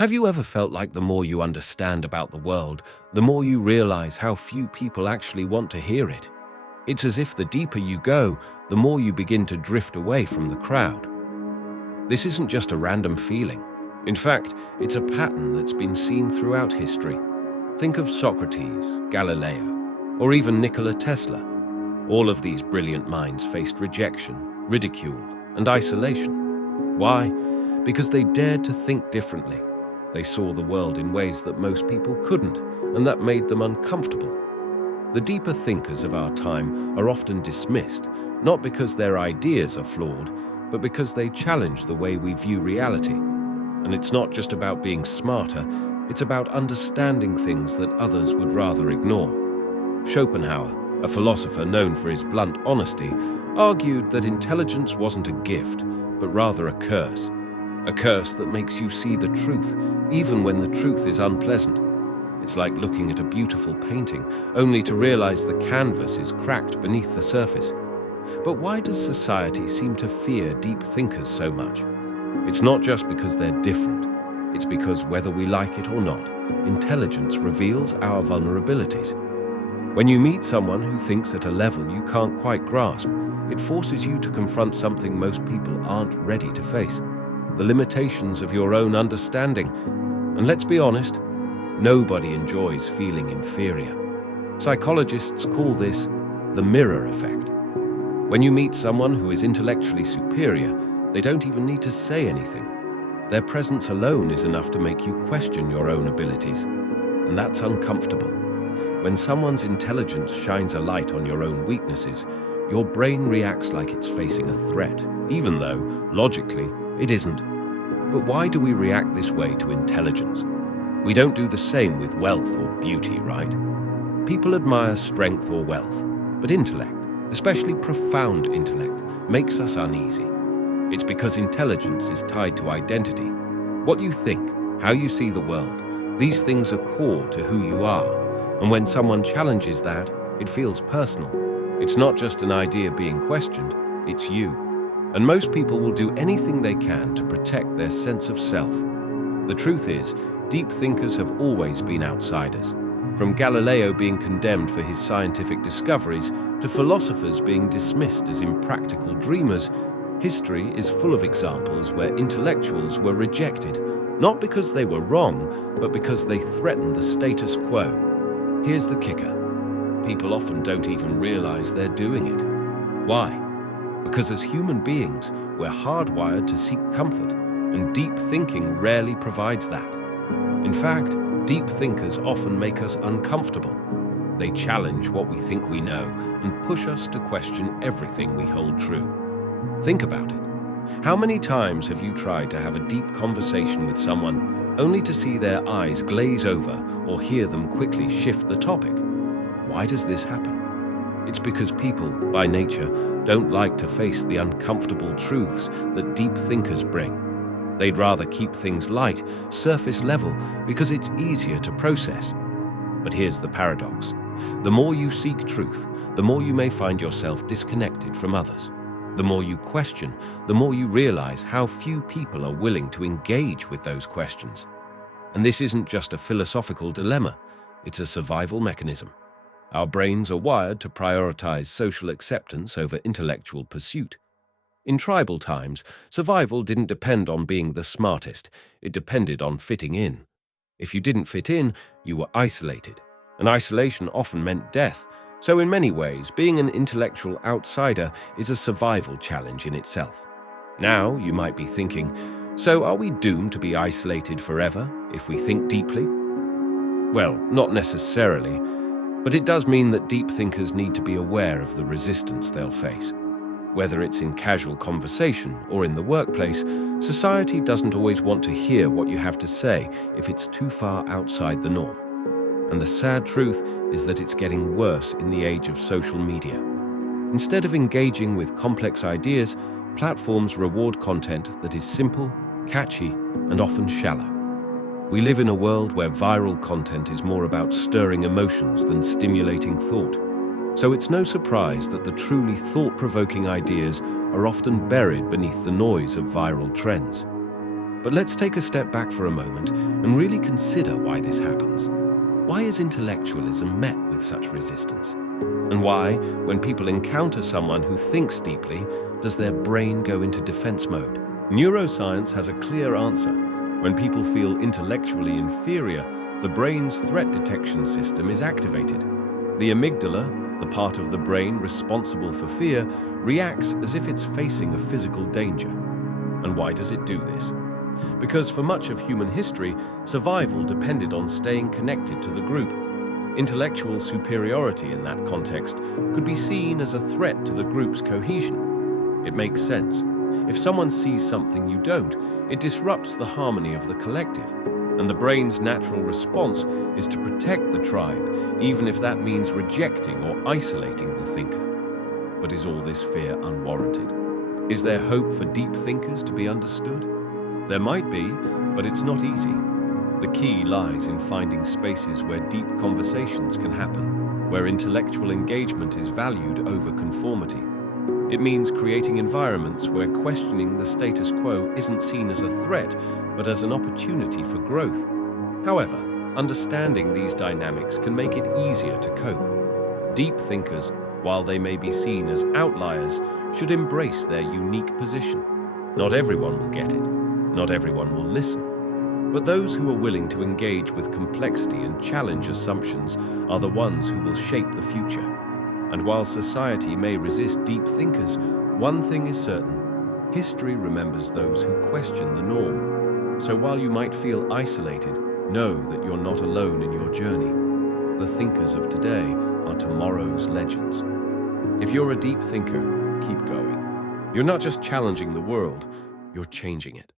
Have you ever felt like the more you understand about the world, the more you realize how few people actually want to hear it? It's as if the deeper you go, the more you begin to drift away from the crowd. This isn't just a random feeling. In fact, it's a pattern that's been seen throughout history. Think of Socrates, Galileo, or even Nikola Tesla. All of these brilliant minds faced rejection, ridicule, and isolation. Why? Because they dared to think differently. They saw the world in ways that most people couldn't, and that made them uncomfortable. The deeper thinkers of our time are often dismissed, not because their ideas are flawed, but because they challenge the way we view reality. And it's not just about being smarter, it's about understanding things that others would rather ignore. Schopenhauer, a philosopher known for his blunt honesty, argued that intelligence wasn't a gift, but rather a curse. A curse that makes you see the truth, even when the truth is unpleasant. It's like looking at a beautiful painting, only to realize the canvas is cracked beneath the surface. But why does society seem to fear deep thinkers so much? It's not just because they're different. It's because whether we like it or not, intelligence reveals our vulnerabilities. When you meet someone who thinks at a level you can't quite grasp, it forces you to confront something most people aren't ready to face: the limitations of your own understanding. And let's be honest, nobody enjoys feeling inferior. Psychologists call this the mirror effect. When you meet someone who is intellectually superior, they don't even need to say anything. Their presence alone is enough to make you question your own abilities, and that's uncomfortable. When someone's intelligence shines a light on your own weaknesses, your brain reacts like it's facing a threat, even though, logically, it isn't. But why do we react this way to intelligence? We don't do the same with wealth or beauty, right? People admire strength or wealth, but intellect, especially profound intellect, makes us uneasy. It's because intelligence is tied to identity. What you think, how you see the world, these things are core to who you are. And when someone challenges that, it feels personal. It's not just an idea being questioned, it's you. And most people will do anything they can to protect their sense of self. The truth is, deep thinkers have always been outsiders. From Galileo being condemned for his scientific discoveries to philosophers being dismissed as impractical dreamers, history is full of examples where intellectuals were rejected, not because they were wrong, but because they threatened the status quo. Here's the kicker. People often don't even realize they're doing it. Why? Because as human beings, we're hardwired to seek comfort, and deep thinking rarely provides that. In fact, deep thinkers often make us uncomfortable. They challenge what we think we know and push us to question everything we hold true. Think about it. How many times have you tried to have a deep conversation with someone only to see their eyes glaze over or hear them quickly shift the topic? Why does this happen? It's because people, by nature, don't like to face the uncomfortable truths that deep thinkers bring. They'd rather keep things light, surface level, because it's easier to process. But here's the paradox. The more you seek truth, the more you may find yourself disconnected from others. The more you question, the more you realize how few people are willing to engage with those questions. And this isn't just a philosophical dilemma, it's a survival mechanism. Our brains are wired to prioritize social acceptance over intellectual pursuit. In tribal times, survival didn't depend on being the smartest, it depended on fitting in. If you didn't fit in, you were isolated, and isolation often meant death. So in many ways, being an intellectual outsider is a survival challenge in itself. Now, you might be thinking, so are we doomed to be isolated forever if we think deeply? Well, not necessarily, but it does mean that deep thinkers need to be aware of the resistance they'll face. Whether it's in casual conversation or in the workplace, society doesn't always want to hear what you have to say if it's too far outside the norm. And the sad truth is that it's getting worse in the age of social media. Instead of engaging with complex ideas, platforms reward content that is simple, catchy, and often shallow. We live in a world where viral content is more about stirring emotions than stimulating thought. So it's no surprise that the truly thought-provoking ideas are often buried beneath the noise of viral trends. But let's take a step back for a moment and really consider why this happens. Why is intellectualism met with such resistance? And why, when people encounter someone who thinks deeply, does their brain go into defense mode? Neuroscience has a clear answer. When people feel intellectually inferior, the brain's threat detection system is activated. The amygdala, the part of the brain responsible for fear, reacts as if it's facing a physical danger. And why does it do this? Because for much of human history, survival depended on staying connected to the group. Intellectual superiority in that context could be seen as a threat to the group's cohesion. It makes sense. If someone sees something you don't, it disrupts the harmony of the collective, and the brain's natural response is to protect the tribe, even if that means rejecting or isolating the thinker. But is all this fear unwarranted? Is there hope for deep thinkers to be understood? There might be, but it's not easy. The key lies in finding spaces where deep conversations can happen, where intellectual engagement is valued over conformity. It means creating environments where questioning the status quo isn't seen as a threat, but as an opportunity for growth. However, understanding these dynamics can make it easier to cope. Deep thinkers, while they may be seen as outliers, should embrace their unique position. Not everyone will get it. Not everyone will listen. But those who are willing to engage with complexity and challenge assumptions are the ones who will shape the future. And while society may resist deep thinkers, one thing is certain: history remembers those who question the norm. So while you might feel isolated, know that you're not alone in your journey. The thinkers of today are tomorrow's legends. If you're a deep thinker, keep going. You're not just challenging the world, you're changing it.